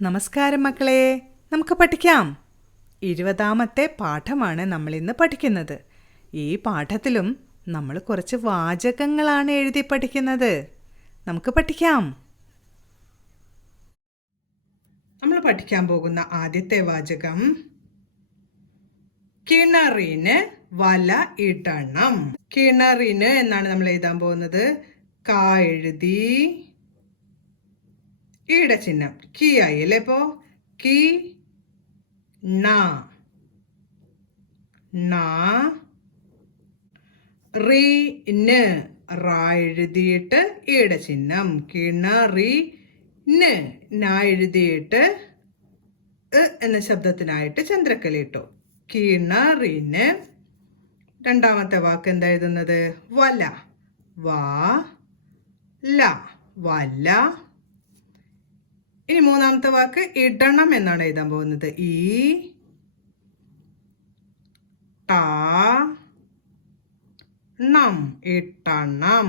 നമസ്കാരം മക്കളെ, നമുക്ക് പഠിക്കാം. 20ാമത്തെ പാഠമാണ് നമ്മൾ ഇന്ന് പഠിക്കുന്നത്. ഈ പാഠത്തിലും നമ്മൾ കുറച്ച് വാചകങ്ങളാണ് എഴുതി പഠിക്കുന്നത്. നമുക്ക് പഠിക്കാം. നമ്മൾ പഠിക്കാൻ പോകുന്ന ആദ്യത്തെ വാചകം കിണറിന് വല ഇടണം. കിണറിന് എന്നാണ് നമ്മൾ എഴുതാൻ പോകുന്നത്. കാ എഴുതി, ഈട ചിഹ്നം കീ ആയില്ലേ. ഇപ്പോ കീ റീന് റാ എഴുതിയിട്ട് ഈട ചിഹ്നം. കിണറിന് നാ എഴുതിയിട്ട് എന്ന ശബ്ദത്തിനായിട്ട് ചന്ദ്രക്കല ഇട്ടു. കിണറിന്. രണ്ടാമത്തെ വാക്ക് എന്താ എഴുതുന്നത്? വല. വാ ല, വല. ഇനി മൂന്നാമത്തെ വാക്ക് ഇടണം എന്നാണ് എഴുതാൻ പോകുന്നത്. ഈ ടാ ണം, ഇട്ടണം.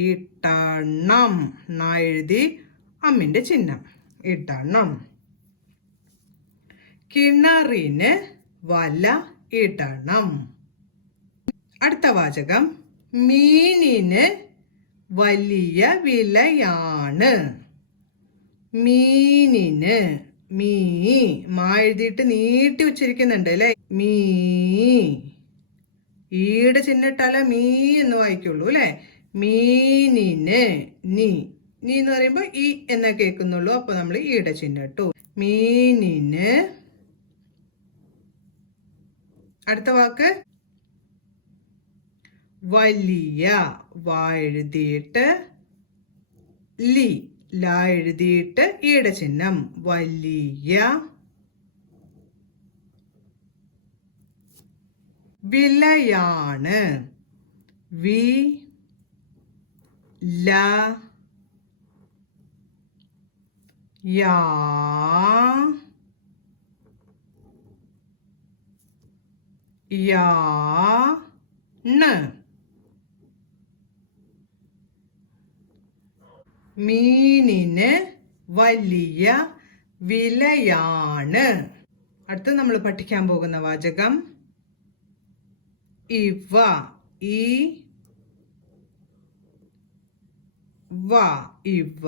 ഇട്ടണം നാ എഴുതി അമ്മിന്റെ ചിഹ്നം. ഇടണം. കിണറിന് വല ഇടണം. അടുത്ത വാചകം മീനിന് വലിയ വിലയാണ്. മീനിന്. മാ എഴുതിയിട്ട് നീട്ടി ഉച്ചരിക്കുന്നുണ്ട് അല്ലെ. ഈടെ ചിഹ്നിട്ടാലേ മീ എന്ന് വായിക്കുള്ളൂ അല്ലെ. മീനിന്. നീ എന്ന് പറയുമ്പോ ഈ എന്നേ കേൾക്കുന്നുള്ളൂ. അപ്പൊ നമ്മൾ ഈടെ ചിഹ്നം ഇട്ടു. മീനിന്. അടുത്ത വാക്ക് വലിയ. വാ എഴുതിയിട്ട് ലി, ലാ എഴുതിയിട്ട് ഈട ചിഹ്നം. വലിയ. വിലയാണ്. വി ല യാ ണ്. മീനിന് വലിയ വിലയാണ്. അടുത്ത് നമ്മൾ പഠിക്കാൻ പോകുന്ന വാചകം ഇവ. ഈ വ, ഇവ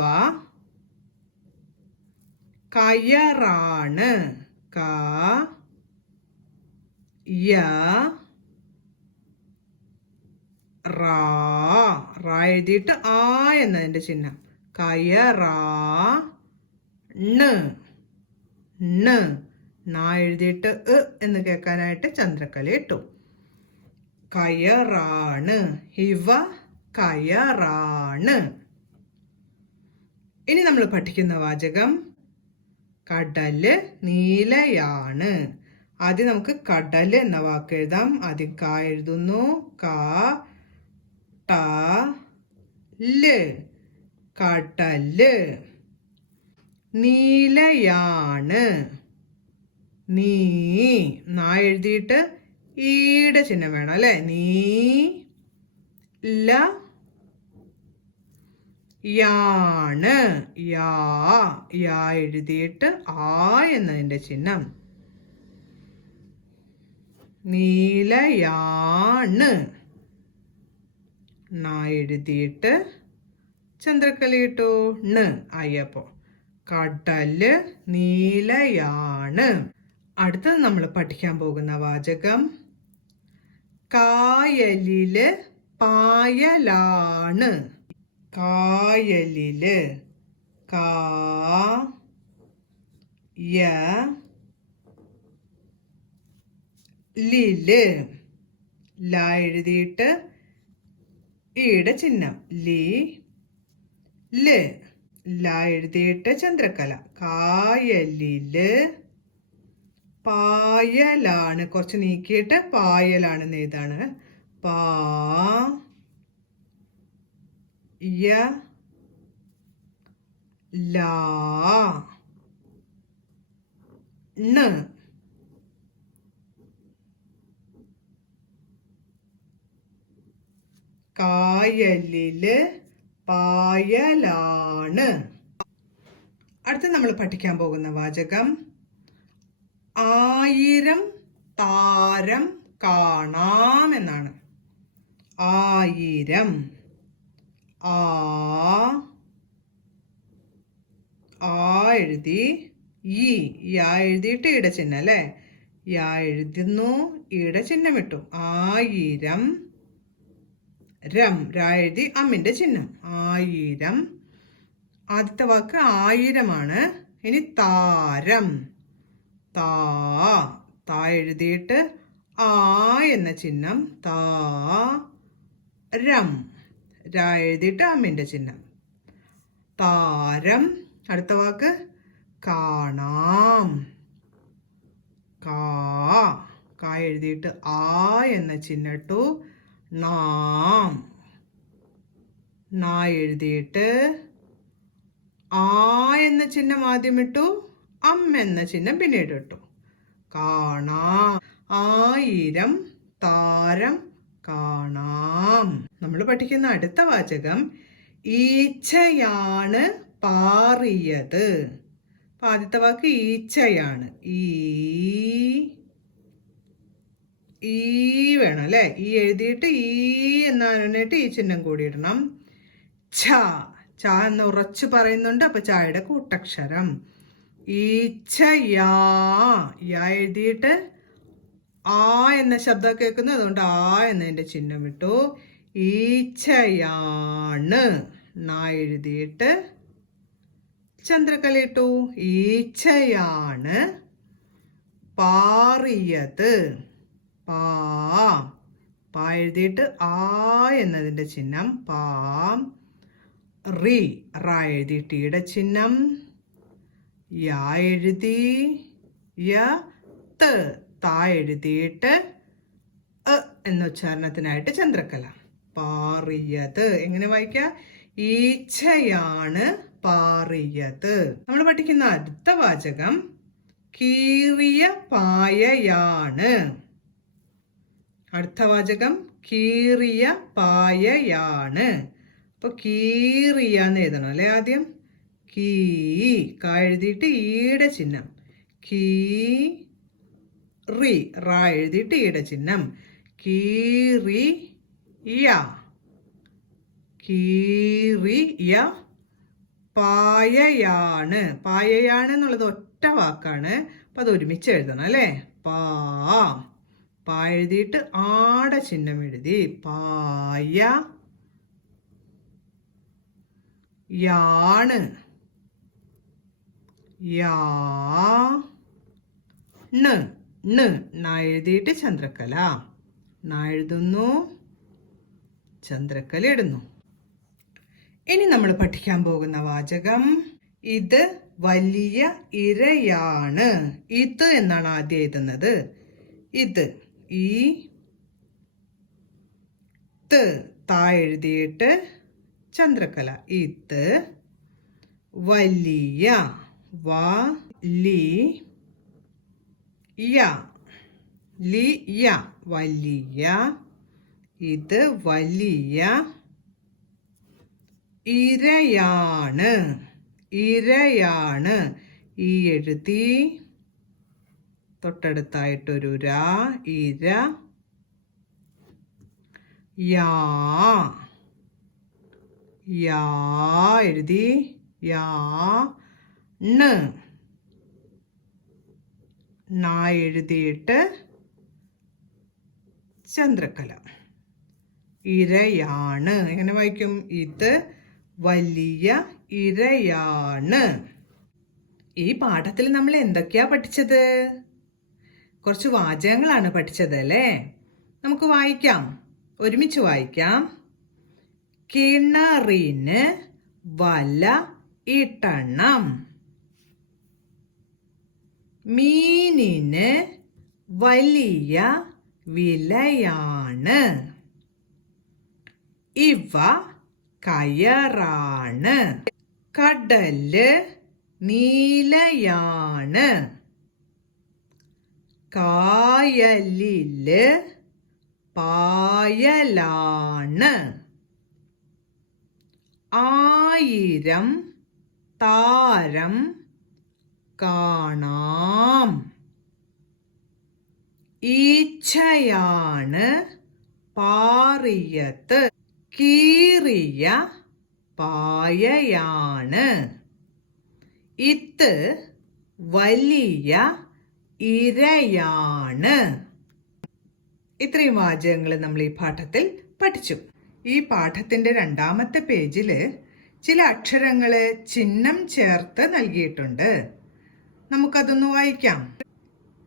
കയറാണ്. ക യ റാ, റാ എഴുതിയിട്ട് ആ എന്നതിന്റെ ചിഹ്നം. കയറാണ്. നാ എഴുതിയിട്ട് എന്ന് കേൾക്കാനായിട്ട് ചന്ദ്രക്കല ഇട്ടു. കയറാണ്. ഇവ കയറാണ്. ഇനി നമ്മൾ പഠിക്കുന്ന വാചകം കടല് നീലയാണ്. ആദ്യം നമുക്ക് കടല് എന്ന വാക്ക് എഴുതാം. ആദ്യം കാ എഴുതുന്നു. കാ ട ല്, കടല്. നീലയാണ്. നീ നാ എഴുതിയിട്ട് ഈടെ ചിഹ്നം വേണം അല്ലെ. നീ ല യാണ്. യാ എഴുതിയിട്ട് ആ എന്നതിന്റെ ചിഹ്നം. നീലയാണ്. നാ എഴുതിയിട്ട് ചന്ദ്രക്കലയിട്ടു ണ് ആയപ്പോ കടല് നീലയാണ്. അടുത്തത് നമ്മൾ പഠിക്കാൻ പോകുന്ന വാചകം കായലില് പായലാണ്. കായലില്. കാ യ ലില്, ല എഴുതിയിട്ട് ഈടെ ചിഹ്നം. ലി ല്, ല എഴുതിയിട്ട് ചന്ദ്രക്കല. കായലില് പായലാണ്. കുറച്ച് നീക്കിയിട്ട് പായലാണെന്ന് എഴുതാണ്. പാ യ ലാ ണ്. കായലില് പായലാണ്. അടുത്ത് നമ്മൾ പഠിക്കാൻ പോകുന്ന വാചകം 1000 താരം കാണാം എന്നാണ്. 1000 എഴുതി യാ എഴുതിയിട്ട് ഈട ചിഹ്നം അല്ലേ. യാ എഴുതുന്നു, ഈട ചിഹ്നം ഇട്ടു. 1000 രാ എഴുതി അമ്മിന്റെ ചിഹ്നം. 1000. ആദ്യത്തെ വാക്ക് 1000 ഇനി താരം. താ എഴുതിയിട്ട് ആ എന്ന ചിഹ്നം. താരം. രാ എഴുതിയിട്ട് അമ്മിന്റെ ചിഹ്നം. താരം. അടുത്ത വാക്ക് കാണാം. കാ എഴുതിയിട്ട് ആ എന്ന ചിഹ്നം ഇട്ടു. നാം. എഴുതിയിട്ട് ആ എന്ന ചിഹ്നം ആദ്യം ഇട്ടു, എന്ന ചിഹ്നം പിന്നീട് ഇട്ടു. കാണാം. 1000 താരം കാണാം. നമ്മൾ പഠിക്കുന്ന അടുത്ത വാചകം ഈച്ചയാണ് പാറിയത്. ആദ്യത്തെ വാക്ക് ഈച്ചയാണ്. ഈ വേണം അല്ലെ. ഈ എഴുതിയിട്ട് ഈ എന്നായിട്ട് ഈ ചിഹ്നം കൂടി ഇടണം. ച എന്ന് ഉറച്ചു പറയുന്നുണ്ട്. അപ്പൊ ചായയുടെ കൂട്ടക്ഷരം. ഈച്ചയാ. എഴുതിയിട്ട് ആ എന്ന ശബ്ദം കേൾക്കുന്നു, അതുകൊണ്ട് ആ എന്നതിന്റെ ചിഹ്നം ഇട്ടു. ഈച്ചയാണ്. എഴുതിയിട്ട് ചന്ദ്രക്കല ഇട്ടു. ഈച്ചയാണ് പാറിയത്. പാ എഴുതിയിട്ട് ആ എന്നതിന്റെ ചിഹ്നം. റാ എഴുതിയിട്ട് ഈടെ ചിഹ്നം. യാ എഴുതി താ എഴുതിയിട്ട് എന്ന ഉച്ചാരണത്തിനായിട്ട് ചന്ദ്രക്കല. പാറിയത്. എങ്ങനെ വായിക്കാം? ഈച്ചയാണ് പാറിയത്. നമ്മൾ പഠിക്കുന്ന അടുത്ത വാചകം കീറിയ പായയാണ്. അടുത്ത വാചകം കീറിയ പായയാണ്. അപ്പൊ കീറിയ എന്ന് എഴുതണം അല്ലെ. ആദ്യം കാ എഴുതിയിട്ട് ഈടെ ചിഹ്നം. റാ എഴുതിയിട്ട് ഈടെ ചിഹ്നം. കീറിയ പായയാണ്. പായയാണ് എന്നുള്ളത് ഒറ്റ വാക്കാണ്. അപ്പൊ അത് ഒരുമിച്ച് എഴുതണം അല്ലെ. പാ എഴുതിയിട്ട് ആടെ ചിഹ്നം എഴുതി. യാണ്. എഴുതിയിട്ട് ചന്ദ്രക്കല. എഴുതുന്നു, ചന്ദ്രക്കല ഇടുന്നു. ഇനി നമ്മൾ പഠിക്കാൻ പോകുന്ന വാചകം ഇത് വലിയ ഇരയാണ്. ഇത് എന്നാണ് ആദ്യം എഴുതുന്നത്. ഇത് താ എഴുതിയിട്ട് ചന്ദ്രക്കല. ഇത് വലിയ വലിയ. ഇത് വലിയ ഇരയാണ്. ഈ എഴുതി തൊട്ടടുത്തായിട്ടൊരു ഇര. യാ എഴുതി. എഴുതിയിട്ട് ചന്ദ്രക്കല. ഇരയാണ്. എങ്ങനെ വായിക്കും? ഇത് വലിയ ഇരയാണ്. ഈ പാഠത്തിൽ നമ്മൾ എന്തൊക്കെയാ പഠിച്ചത്? കുറച്ച് വാചകങ്ങളാണ് പഠിച്ചത് അല്ലേ. നമുക്ക് വായിക്കാം, ഒരുമിച്ച് വായിക്കാം. കിണറിന് വല ഇടണം. മീനിന് വലിയ വിലയാണ്. ഇവ കയറാണ്. കടല് നീലയാണ്. കായലില് പായലാണ്. 1000 താരം കാണാം. ഈച്ചയാണ് പാറിയത്. കീറിയ പായയാണ്. ഇത് വലിയ ഇരയാണ്. ഇത്രയും വാചകങ്ങൾ നമ്മൾ ഈ പാഠത്തിൽ പഠിച്ചു. ഈ പാഠത്തിന്റെ 2ാമത്തെ പേജില് ചില അക്ഷരങ്ങള് ചിഹ്നം ചേർത്ത് നൽകിയിട്ടുണ്ട്. നമുക്കതൊന്ന് വായിക്കാം.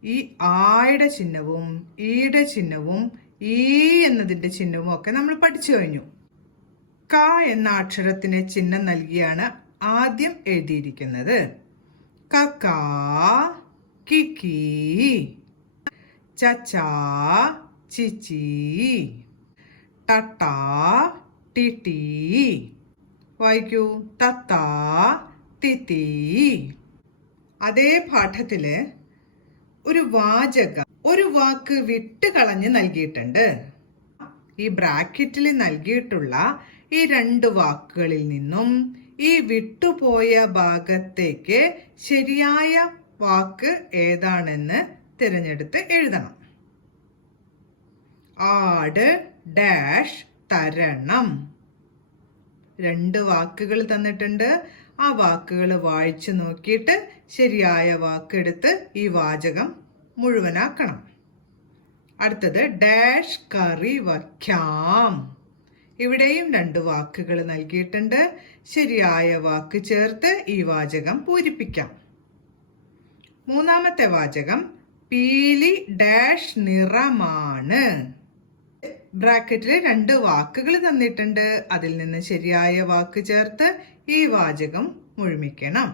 ഈ ആയുടെ ചിഹ്നവും ഈയുടെ ചിഹ്നവും ഈ എന്നതിന്റെ ചിഹ്നവും ഒക്കെ നമ്മൾ പഠിച്ചു കഴിഞ്ഞു. ക എന്ന അക്ഷരത്തിന് ചിഹ്നം നൽകിയാണ് ആദ്യം എഴുതിയിരിക്കുന്നത്. കക്ക, കിക്കി, ചച്ചാ, ചിച്ചി, ടട്ട, ടിട്ടി. വായിക്കൂ. തത്ത, തിത്തി. അതേ പാഠത്തില് ഒരു വാക്ക് വിട്ടുകളഞ്ഞ് നൽകിയിട്ടുണ്ട്. ഈ ബ്രാക്കറ്റിൽ നൽകിയിട്ടുള്ള ഈ 2 വാക്കുകളിൽ നിന്നും ഈ വിട്ടുപോയ ഭാഗത്തേക്ക് ശരിയായ വാക്ക് ഏതാണെന്ന് തിരഞ്ഞെടുത്ത് എഴുതണം. ആട് ഡാഷ് തരണം. 2 വാക്കുകൾ തന്നിട്ടുണ്ട്. ആ വാക്കുകൾ വായിച്ചു നോക്കിയിട്ട് ശരിയായ വാക്കെടുത്ത് ഈ വാചകം മുഴുവനാക്കണം. അടുത്തത് ഡാഷ് കറി വയ്ക്കാം. ഇവിടെയും 2 വാക്കുകൾ നൽകിയിട്ടുണ്ട്. ശരിയായ വാക്ക് ചേർത്ത് ഈ വാചകം പൂരിപ്പിക്കാം. 3ാമത്തെ വാചകം പീലി ഡാഷ് നിറമാണ്. ബ്രാക്കറ്റിൽ 2 വാക്കുകൾ തന്നിട്ടുണ്ട്. അതിൽ നിന്ന് ശരിയായ വാക്ക് ചേർത്ത് ഈ വാചകം മുഴുമിക്കണം.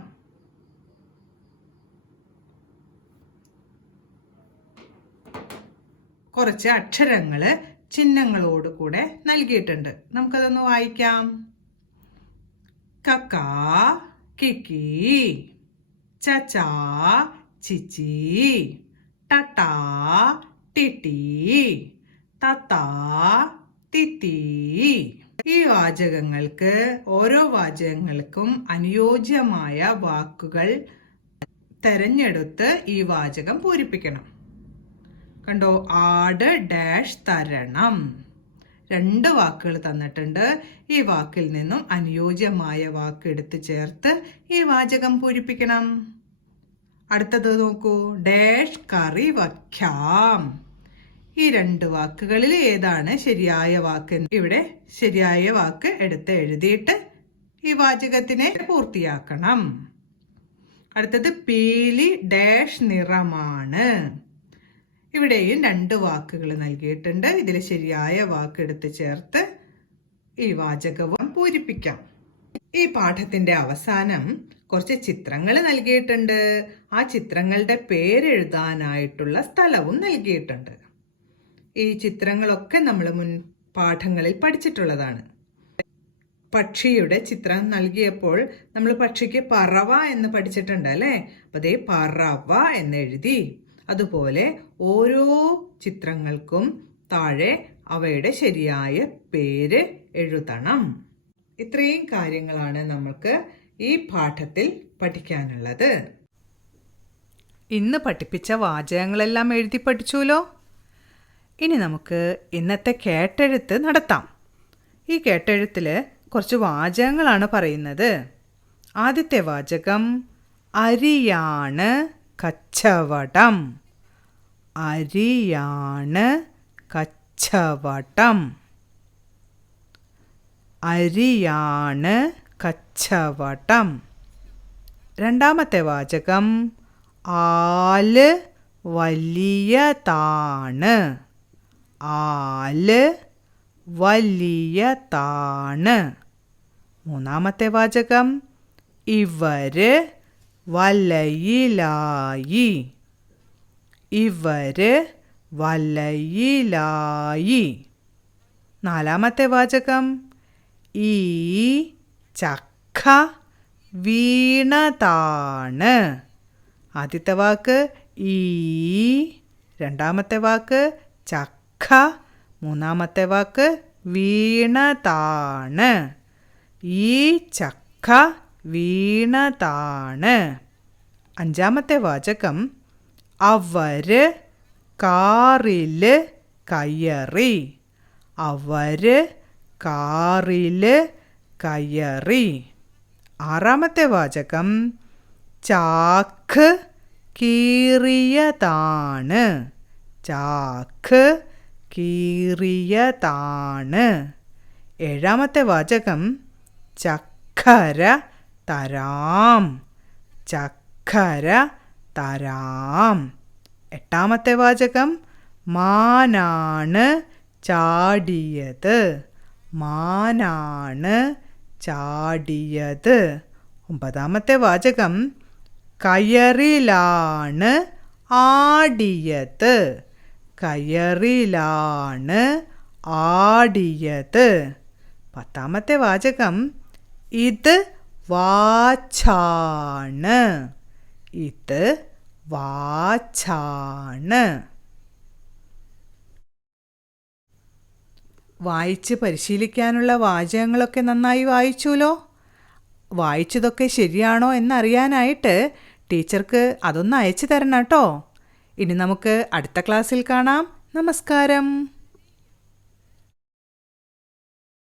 കുറച്ച് അക്ഷരങ്ങള് ചിഹ്നങ്ങളോട് കൂടെ നൽകിയിട്ടുണ്ട്. നമുക്കതൊന്ന് വായിക്കാം. കക്ക, കിക്കി, ചച്ചാ, ചിച്ചി, ടട്ട, ടിട്ടി, തത്ത, തിത്തി. ഈ വാചകങ്ങൾക്ക് ഓരോ വാചകങ്ങൾക്കും അനുയോജ്യമായ വാക്കുകൾ തെരഞ്ഞെടുത്ത് ഈ വാചകം പൂരിപ്പിക്കണം. കണ്ടോ, ആട് ഡാഷ് തരണം. 2 വാക്കുകൾ തന്നിട്ടുണ്ട്. ഈ വാക്കിൽ നിന്നും അനുയോജ്യമായ വാക്ക് എടുത്ത് ചേർത്ത് ഈ വാചകം പൂരിപ്പിക്കണം. അടുത്തത് നോക്കൂ. ഡാഷ് കറി വയ്ക്കാം. ഈ 2 വാക്കുകളിൽ ഏതാണ് ശരിയായ വാക്ക്? ഇവിടെ ശരിയായ വാക്ക് എടുത്ത് എഴുതിയിട്ട് ഈ വാചകത്തിനെ പൂർത്തിയാക്കണം. അടുത്തത് പീലി ഡാഷ് നിറമാണ്. ഇവിടെയും 2 വാക്കുകൾ നൽകിയിട്ടുണ്ട്. ഇതിൽ ശരിയായ വാക്ക് എടുത്ത് ചേർത്ത് ഈ വാചകവും പൂരിപ്പിക്കാം. ഈ പാഠത്തിന്റെ അവസാനം കുറച്ച് ചിത്രങ്ങൾ നൽകിയിട്ടുണ്ട്. ആ ചിത്രങ്ങളുടെ പേരെഴുതാനായിട്ടുള്ള സ്ഥലവും നൽകിയിട്ടുണ്ട്. ഈ ചിത്രങ്ങളൊക്കെ നമ്മൾ മുൻ പാഠങ്ങളിൽ പഠിച്ചിട്ടുള്ളതാണ്. പക്ഷിയുടെ ചിത്രം നൽകിയപ്പോൾ നമ്മൾ പക്ഷിക്ക് പറവ എന്ന് പഠിച്ചിട്ടുണ്ട് അല്ലേ? അപ്പൊ അതേ പറവ എന്ന് എഴുതി. അതുപോലെ ഓരോ ചിത്രങ്ങൾക്കും താഴെ അവയുടെ ശരിയായ പേര് എഴുതണം. ഇത്രയും കാര്യങ്ങളാണ് നമുക്ക് ഈ പാഠത്തിൽ പഠിക്കാനുള്ളത്. ഇന്ന് പഠിപ്പിച്ച വാചകങ്ങളെല്ലാം എഴുതി പഠിച്ചുല്ലോ. ഇനി നമുക്ക് ഇന്നത്തെ കേട്ടെഴുത്ത് നടത്താം. ഈ കേട്ടെഴുത്തിൽ കുറച്ച് വാചകങ്ങളാണ് പറയുന്നത്. ആദ്യത്തെ വാചകം അരിയാണ് കച്ചവടം. അരിയാണ് കച്ചവടം. അരിയാണ് കച്ചവടം. രണ്ടാമത്തെ വാചകം ആല് വലിയതാണ്. ആല് വലിയതാണ്. മൂന്നാമത്തെ വാചകം ഇവര് വലയിലായി. ഇവര് വലയിലായി. നാലാമത്തെ വാചകം ഈ ചക്ക വീണതാണ്. ആദ്യത്തെ വാക്ക് ഈ, രണ്ടാമത്തെ വാക്ക് ചക്ക, മൂന്നാമത്തെ വാക്ക് വീണതാണ്. ഈ ചക്ക വീണതാണ്. അഞ്ചാമത്തെ വാചകം അവര് കാറില് കയറി. അവര് കാറില് കയറി. ആറാമത്തെ വാചകം ചാക്ക് കീറിയതാണ്. ചാക്ക് കീറിയതാണ്. ഏഴാമത്തെ വാചകം ചക്കര തരാം. ചക്കര തരാം. എട്ടാമത്തെ വാചകം മാനാണ് ചാടിയത്. മാനാണ് ചാടിയത്. ഒമ്പതാമത്തെ വാചകം കയറിലാണ് ആടിയത്. കയറിലാണ് ആടിയത്. പത്താമത്തെ വാചകം ഇത് വാച്ചാണ്. ഇത് വാച്ചാണ്. വായിച്ച് പരിശീലിക്കാനുള്ള വാചകങ്ങളൊക്കെ നന്നായി വായിച്ചുല്ലോ. വായിച്ചതൊക്കെ ശരിയാണോ എന്നറിയാനായിട്ട് ടീച്ചർക്ക് അതൊന്ന് അയച്ചു തരണം കേട്ടോ. ഇനി നമുക്ക് അടുത്ത ക്ലാസ്സിൽ കാണാം. നമസ്കാരം.